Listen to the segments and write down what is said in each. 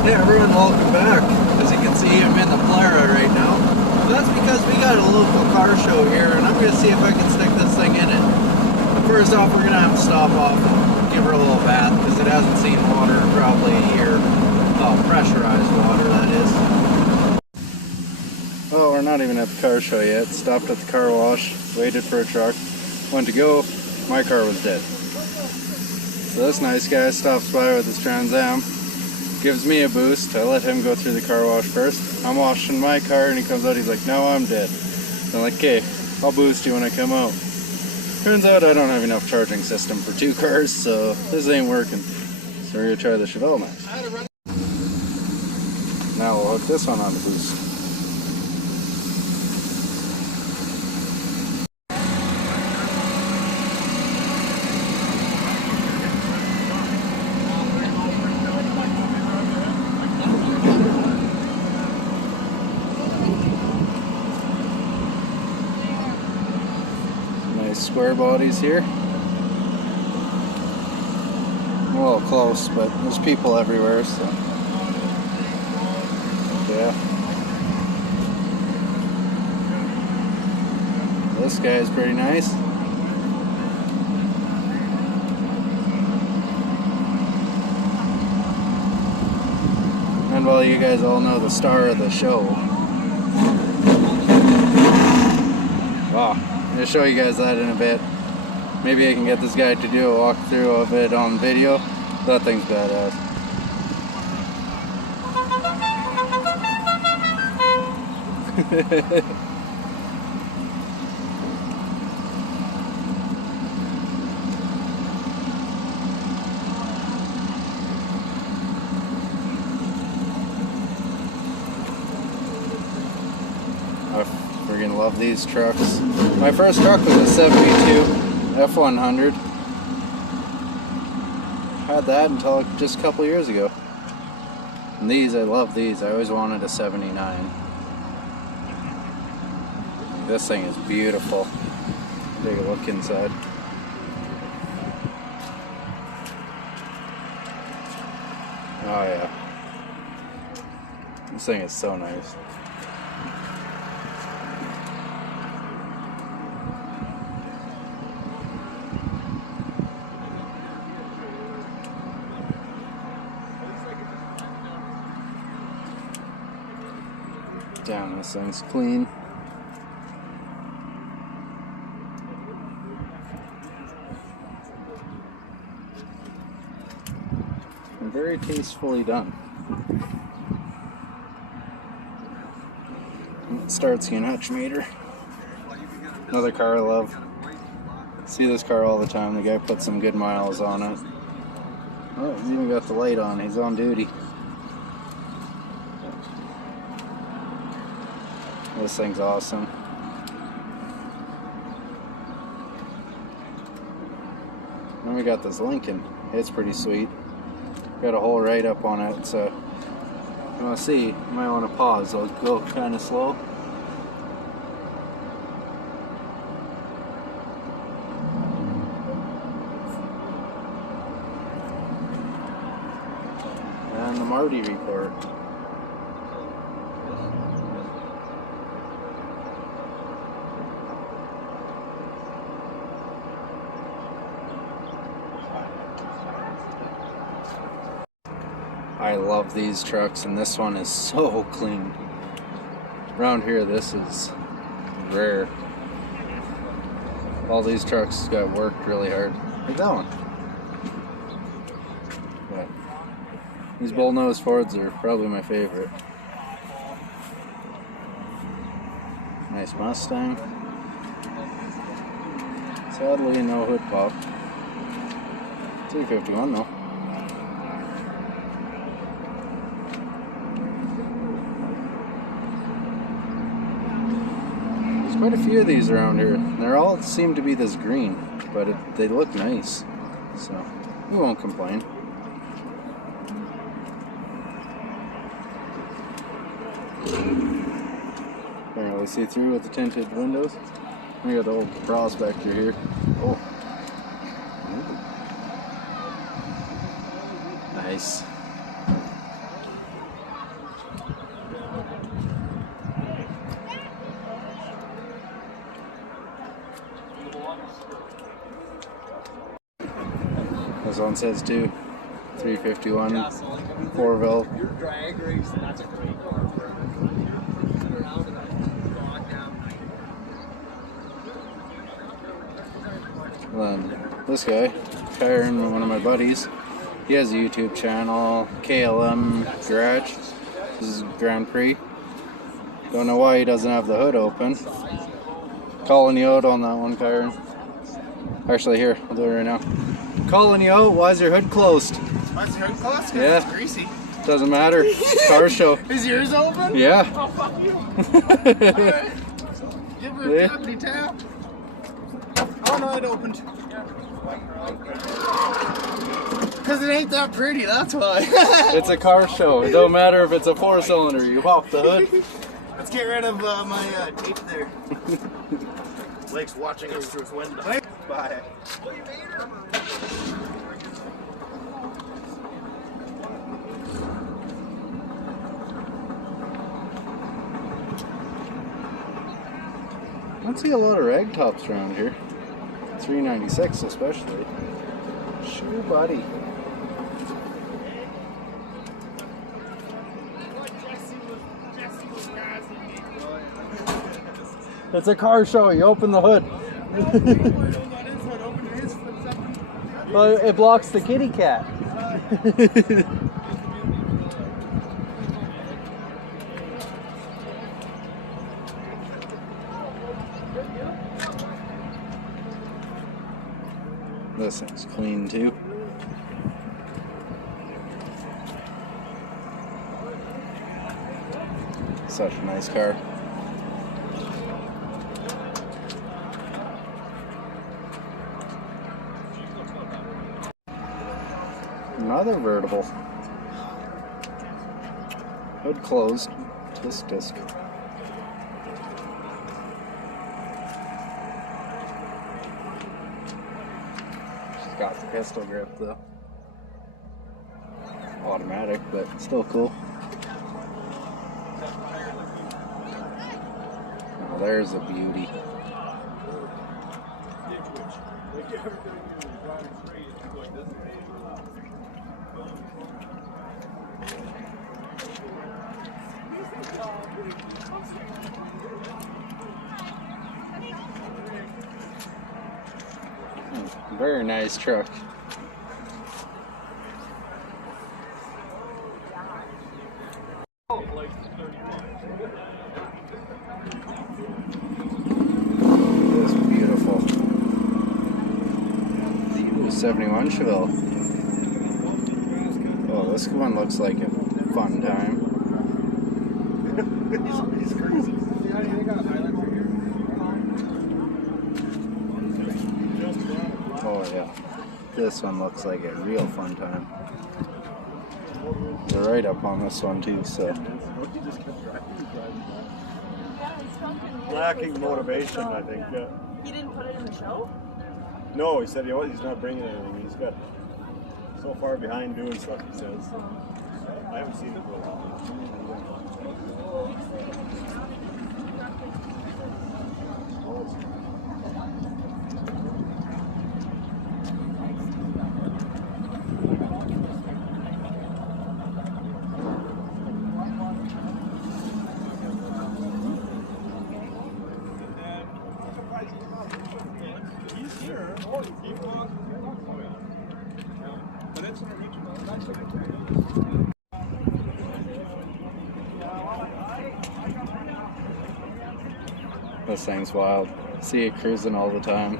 Hey everyone, welcome back. As you can see, I'm in the Playa right now. That's because we got a local car show here, and I'm going to see if I can stick this thing in it. But first off, we're going to have to stop off and give her a little bath, because it hasn't seen water in probably a year. Oh, pressurized water, that is. Oh, we're not even at the car show yet. Stopped at the car wash, waited for a truck, went to go, my car was dead. So this nice guy stops by with his Trans Am, gives me a boost. I let him go through the car wash first. I'm washing my car and he comes out, he's like, no, I'm dead. I'm like, okay, I'll boost you when I come out. Turns out I don't have enough charging system for 2 cars, so this ain't working. So we're gonna try the Chevelle next. Now we'll hook this one on the boost. Square bodies here. A little close, but there's people everywhere, so yeah. This guy is pretty nice. And well, you guys all know the star of the show. Wow. I'll show you guys that in a bit. Maybe I can get this guy to do a walkthrough of it on video. That thing's badass. I freaking love these trucks. My first truck was a 72 F100. Had that until just a couple years ago. And these, I love these. I always wanted a 79. This thing is beautiful. Take a look inside. Oh yeah. This thing is so nice. Damn, this thing's clean. And very tastefully done. And it starts the notch meter. Another car I love. See this car all the time. The guy put some good miles on it. Oh, he's even got the light on. He's on duty. This thing's awesome. Then we got this Lincoln. It's pretty sweet. Got a whole write up on it, so if you want to see, you might want to pause. I'll go kind of slow. And the Marty report. I love these trucks, and this one is so clean. Around here, this is rare. All these trucks got worked really hard. Like that one. But these bullnose Fords are probably my favorite. Nice Mustang. Sadly, no hood pop. 251 though. Quite a few of these around here. They all seem to be this green, but they look nice, so we won't complain. Can't really see through with the tinted windows. We got the old prospector here. Oh, nice. on says too. 351 4-wheel. Then this guy, Kyron, one of my buddies, he has a YouTube channel, KLM Garage. This is Grand Prix. Don't know why he doesn't have the hood open. Calling you out on that one, Kyron. Actually, here, I'll do it right now. Calling you out, why is your hood closed? Why is your hood closed? Yeah. It's greasy. Doesn't matter. Car show. Is yours open? Yeah. Oh, fuck you. Alright. Give her a tappity tap. Oh no, it opened. Because it ain't that pretty, that's why. It's a car show. It don't matter if it's a 4-cylinder. You pop the hood. Let's get rid of my tape there. Blake's watching us through his window. Bye. I don't see a lot of rag tops around here. 396 especially. Shoo, buddy. It's a car show. You open the hood. Well, it blocks the kitty cat. This thing's clean too. Such a nice car. Another vertible. Hood closed. Disc. Got the pistol grip though. Automatic, but still cool. Oh, there's a beauty. Very nice truck. It's beautiful. The 71 Chevelle. Oh, this one looks like a fun time. He's crazy. Oh yeah, this one looks like a real fun time. They're right up on this one too, so. Lacking motivation, I think. He didn't put it in the show? No, he said he's not bringing anything. He's got so far behind doing stuff, he says. I haven't seen it for a while. This thing's wild. See it cruising all the time.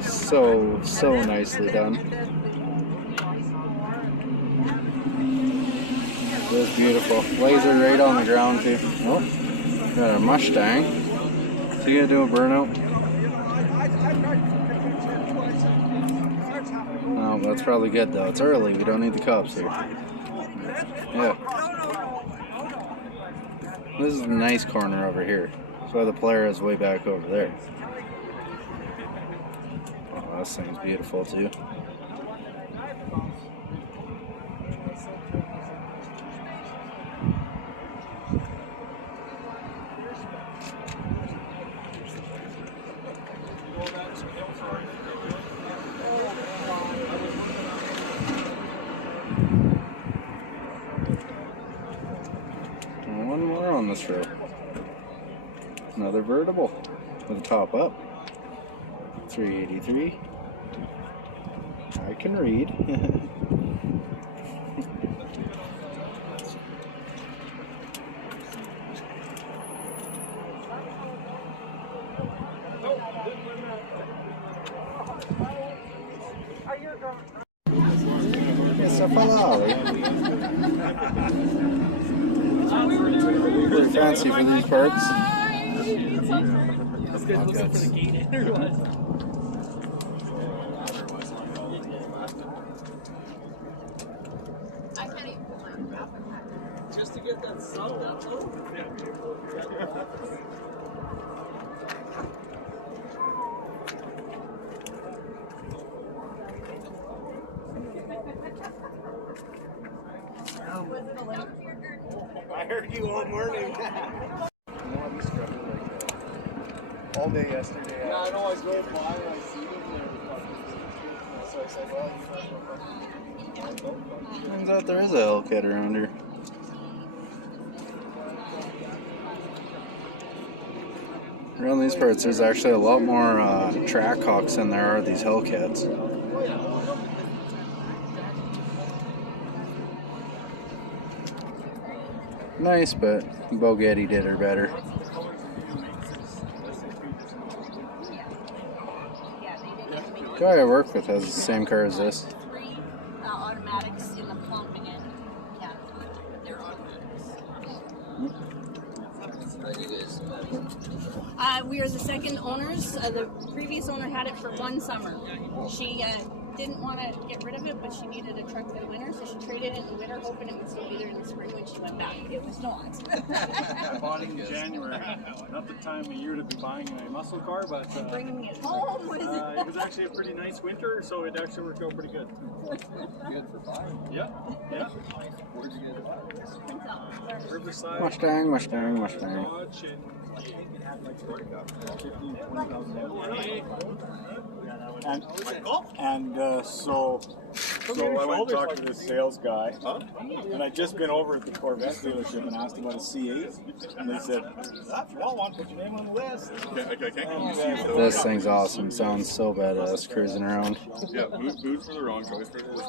So nicely done. It was beautiful. Laser right on the ground too. Oh, got a Mustang. Is he gonna do a burnout? Oh, that's probably good though. It's early. We don't need the cops here. Yeah. This is a nice corner over here. That's why the player is way back over there. Oh, this thing's beautiful too. this row. Another vertible with a top up. 383. I can read. Pretty fancy for these parts. This guy's looking for the gate in or what? Just to get that sub that low? I heard you all morning. All day yesterday. Yeah, I know. I drove by and I see them there. So I said, well, Turns out there is a Hellcat around here. Around these parts, there's actually a lot more Trackhawks than there are these Hellcats. Nice, but Bogetti did her better. The guy I work with has the same car as this. Three automatics in the plump and yeah, they're automatics. We are the second owners. The previous owner had it for 1 summer. She didn't want to get rid of it, but she needed a truck for the winter, so she traded it in the winter, hoping it would still be there in the spring when she went back. It was not. I bought it in January. Not the time of year to be buying a muscle car, but Bringing it home. What is it? it was actually a pretty nice winter, so it actually worked out pretty good. Good for buying. Yeah, yeah. Where'd you get it? Riverside, Mustang, Mustang, Mustang. Dodge, and it had like 20,000. So I went and talked to this sales guy, and I'd just been over at the Corvette dealership and asked about a C8, and they said, if you want one, put your name on the list. This thing's awesome. Sounds so badass cruising around. Yeah, boots were the wrong choice for this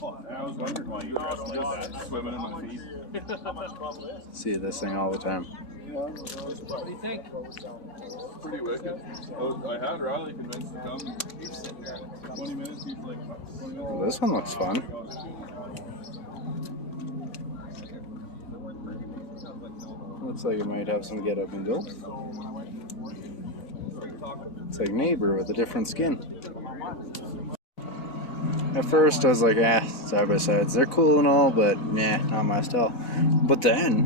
one. I was wondering why you dressed like that, swimming in my feet. See this thing all the time. what do you think? Pretty wicked. I had Riley convinced to come. 20 minutes, he's like, 20 minutes. This one looks fun. Looks like it might have some get up and go. It's like Neighbor with a different skin. At first I was like, side by sides, they're cool and all, but not my style. But then,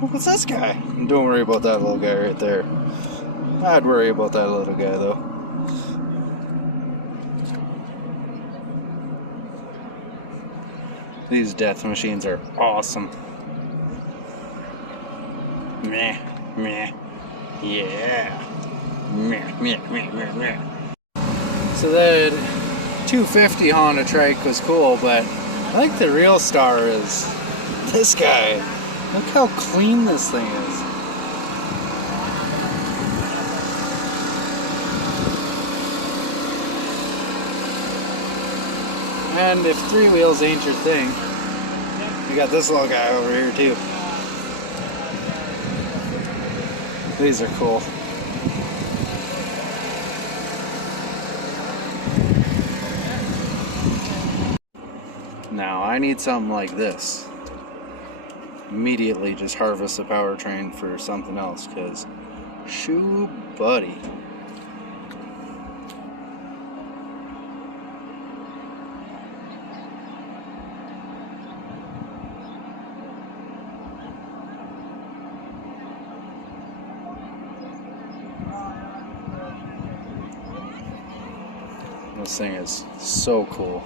what's this guy? Don't worry about that little guy right there. I'd worry about that little guy though. These death machines are awesome. Meh, meh, yeah. Meh, meh, meh, meh, meh. So that 250 Honda trike was cool, but I think the real star is this guy. Look how clean this thing is. And if 3 wheels ain't your thing, you got this little guy over here too. These are cool. Now I need something like this. Immediately just harvest the powertrain for something else, because shoo buddy. This thing is so cool.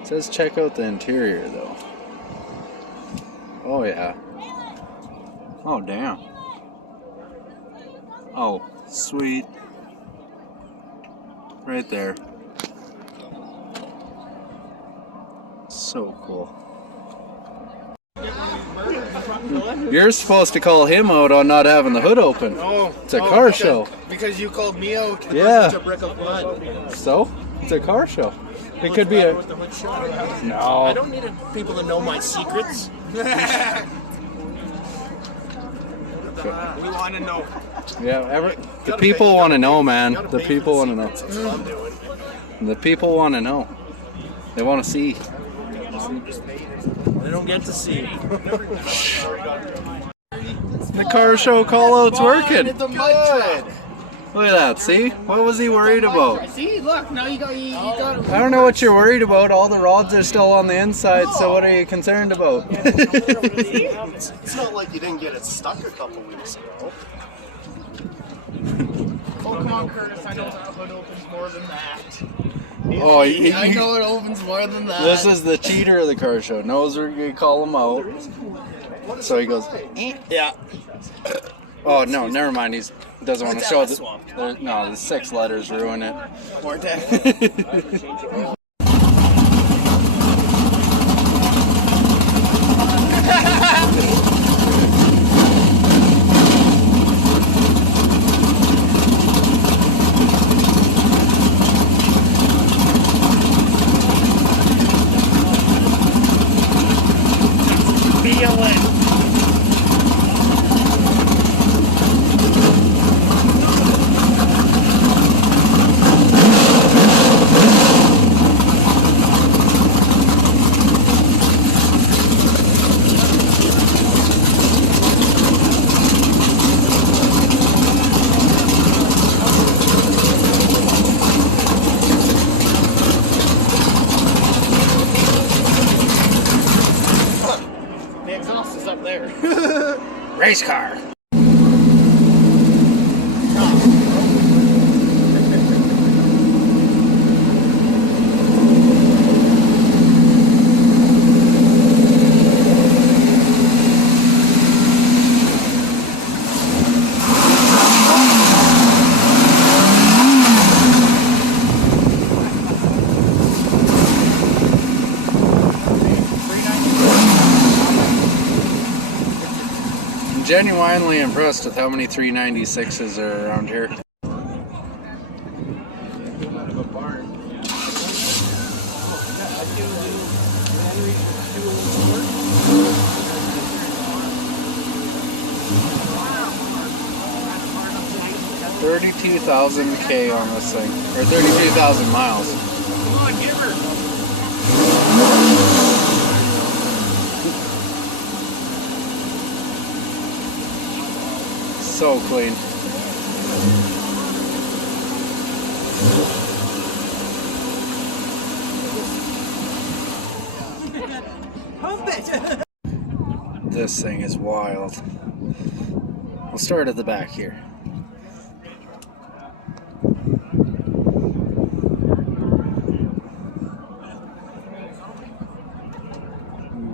It says check out the interior though. Oh yeah. Oh damn. Oh, sweet. Right there. So cool. You're supposed to call him out on not having the hood open. It's a car show. Because you called me out. Yeah. It's a brick of blood. So? It's a car show. It could be a... No. I don't need people to know my secrets. We want to know. Yeah, the people want to know, man. The people want to know. The people want to know. They want to see. They don't get to see. The car show call-out's working. It's a mud. Look at that, see? What was he worried about? See, look, now you got I don't know what you're worried about. All the rods are still on the inside, so what are you concerned about? It's not like you didn't get it stuck a couple weeks ago. Oh, come on, Curtis. I know that hood opens more than that. Oh, I know it opens more than that. This is the cheater of the car show. Knows we're going to call him out. So he goes, Yeah. oh, no, never mind. He doesn't want to show the... No, the 6 letters ruin it. More death. 'em. Genuinely impressed with how many 396s are around here. $32,000 on this thing, or 32,000 miles. Come on, give her. So clean. This thing is wild. We'll start at the back here.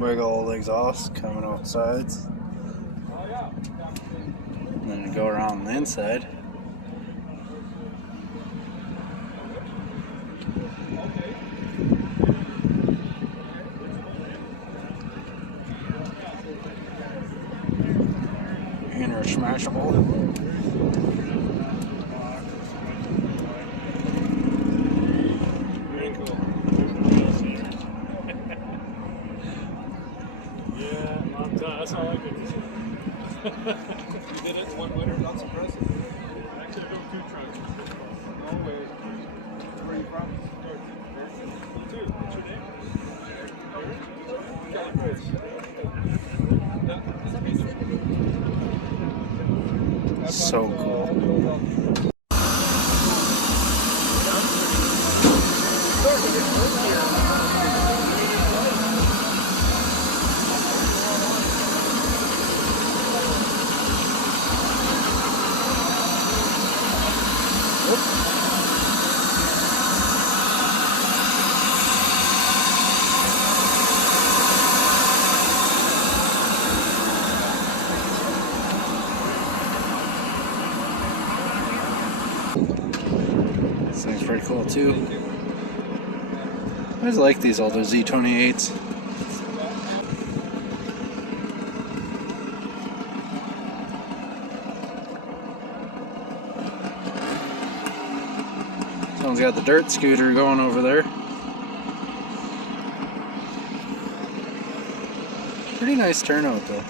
Big old exhaust coming off the sides. And then go around the inside. Inner smashable. That's all I could do. You did it one winter, that's impressive. Actually, I built 2 trucks. No way. Where are you from? Two. What's your name? So cool. This thing's pretty cool too. I just like these older Z28s. He's got the dirt scooter going over there. Pretty nice turnout though.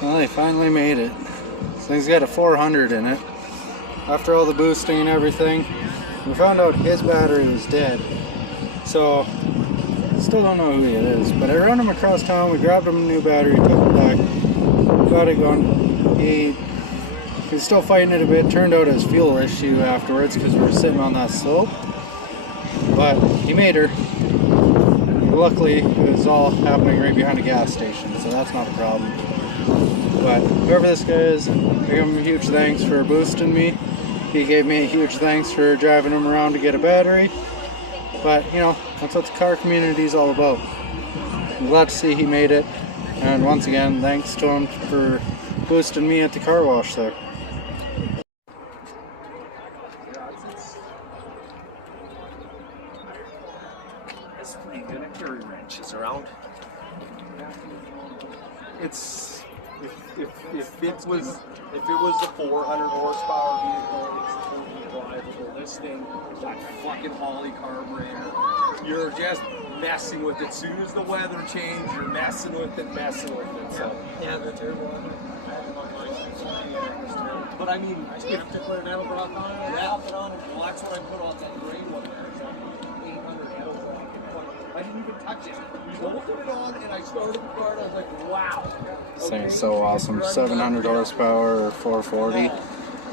Well, they finally made it. This thing's got a 400 in it. After all the boosting and everything, we found out his battery was dead. So, still don't know who he is. But I ran him across town, we grabbed him a new battery, took it back, got it going. He's still fighting it a bit. Turned out his fuel issue afterwards because we were sitting on that slope. But he made her. Luckily, it was all happening right behind a gas station, so that's not a problem. But whoever this guy is, I give him a huge thanks for boosting me. He gave me a huge thanks for driving him around to get a battery. But, you know, that's what the car community is all about. I'm glad to see he made it. And once again, thanks to him for boosting me at the car wash there. It's pretty good at carry wrenches around. It's if it was a 400 horsepower vehicle, it's totally drivable. This thing, that fucking Holly carburetor, you're just messing with it. As soon as the weather changes, you're messing with it. So yeah, they're terrible. But I mean, I have to put an L block on it. Yeah, put on it. Well, that's what I put on that gray one there. It's 800 L block. I didn't even touch it. We bolted it on and I started the car and I was like, wow. This thing is so awesome. 700 horsepower or 440.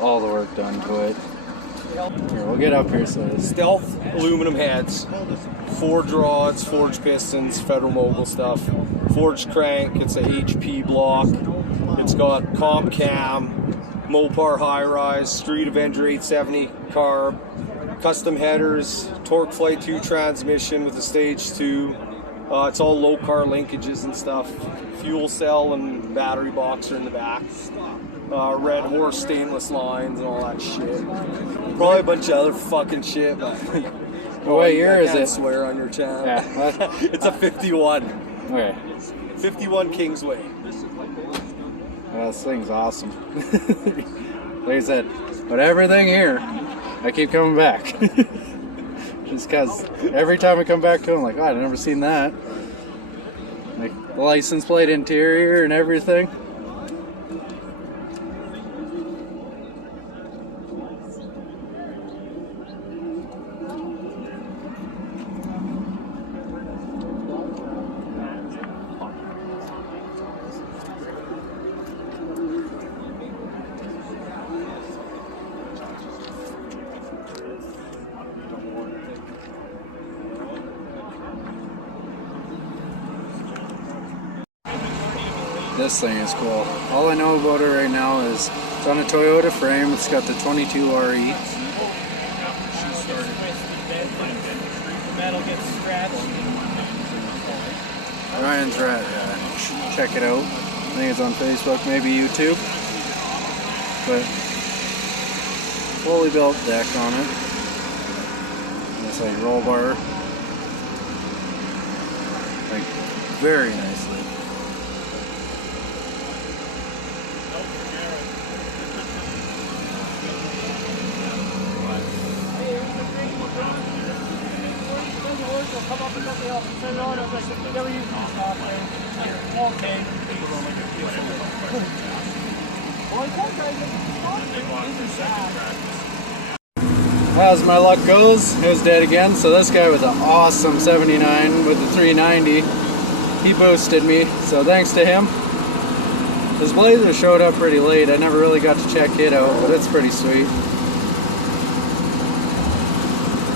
All the work done to it. Here, we'll get up here so it's Stealth aluminum heads, forged rods, forged pistons, Federal Mogul stuff, forged crank. It's a HP block. It's got comp cam, Mopar high rise, Street Avenger 870 carb, custom headers, Torque Flight 2 transmission with a stage 2. It's all low car linkages and stuff. Fuel cell and battery box are in the back. Red Horse stainless lines and all that shit. Probably a bunch of other fucking shit, but what year is it? Swear on your channel. Yeah. It's a 51. Okay. 51 Kingsway. Yeah, this thing's awesome. Like I said, but everything here, I keep coming back. Just because every time I come back to it, I'm like, oh, I've never seen that. Like the license plate interior and everything. This thing is cool. All I know about it right now is it's on a Toyota frame. It's got the 22 RE. Ryan's Rat. Check it out. I think it's on Facebook, maybe YouTube. But fully built deck on it. It's like roll bar. Like very nicely. As my luck goes, it was dead again. So this guy with an awesome 79 with the 390, he boosted me. So thanks to him. His Blazer showed up pretty late. I never really got to check it out, but it's pretty sweet.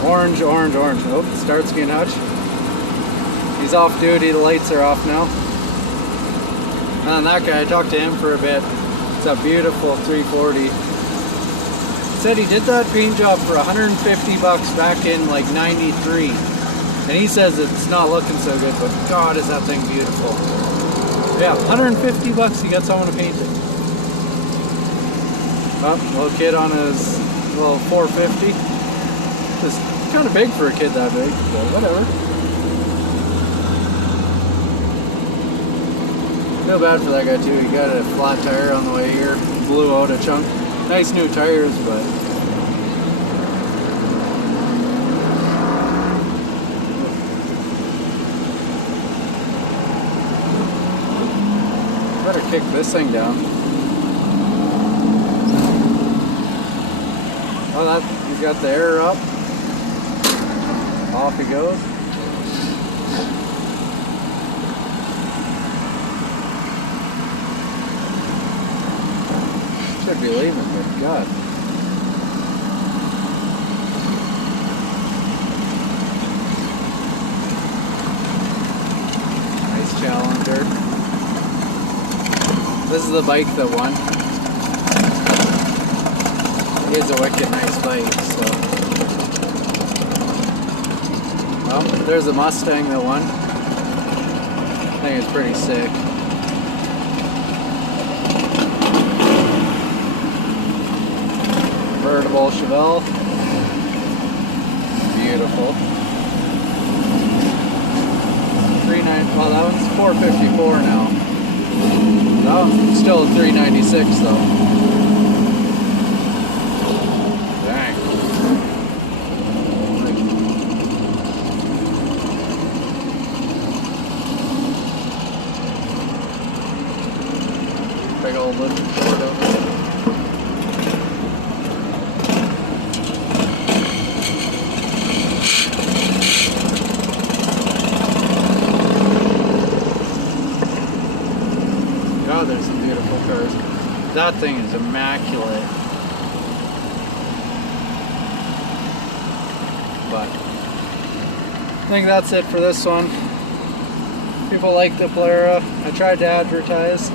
Orange, orange, orange. Oh, Starsky and Hutch. He's off duty, the lights are off now. And that guy, I talked to him for a bit. It's a beautiful 340. He said he did that paint job for 150 bucks back in like 93. And he says it's not looking so good, but God, is that thing beautiful. Yeah, 150 bucks he got someone to paint it. Oh, little kid on his little 450. Just kind of big for a kid that big, but whatever. Feel bad for that guy too. He got a flat tire on the way here, blew out a chunk. Nice new tires, but better kick this thing down. Oh, that he's got the air up. Off he goes. Should be leaving, but God. Nice Challenger. This is the bike that won. It is a wicked nice bike, so. Well, there's a Mustang that won. I think it's pretty sick. Convertible Chevelle. Beautiful. 390. Well, that one's 454 now. That one's still a 396 though. Dang. Big old living Ford over there. God, there's some beautiful cars. That thing is immaculate. But I think that's it for this one. People like the Polara. I tried to advertise.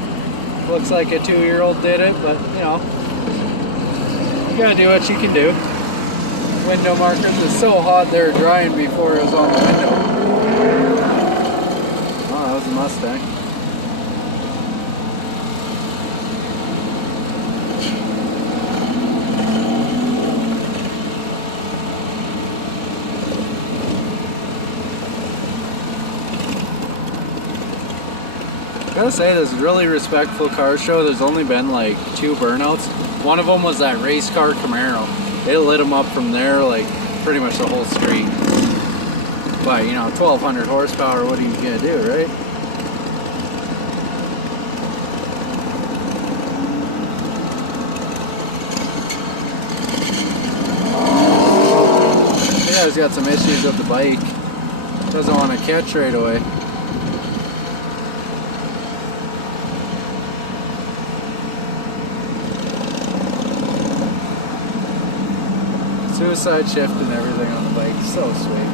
Looks like a 2-year-old did it, but you know, you gotta do what you can do. Window markers. It's so hot they were drying before it was on the window. Oh, that was a Mustang. I gotta say, this is a really respectful car show. There's only been like 2 burnouts. One of them was that race car Camaro. It lit them up from there, like pretty much the whole street. But you know, 1200 horsepower, what are you gonna do, right? Yeah, he's got some issues with the bike. Doesn't want to catch right away. Suicide shift and everything on the bike. So sweet.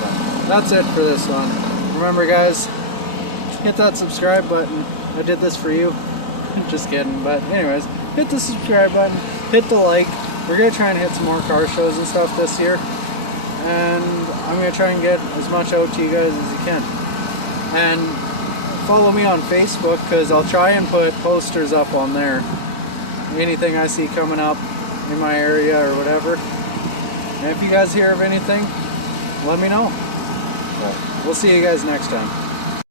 But that's it for this one. Remember guys, hit that subscribe button. I did this for you. Just kidding. But anyways, hit the subscribe button. Hit the like. We're going to try and hit some more car shows and stuff this year. And I'm going to try and get as much out to you guys as you can. And follow me on Facebook because I'll try and put posters up on there. Anything I see coming up in my area or whatever. And if you guys hear of anything, let me know. But we'll see you guys next time.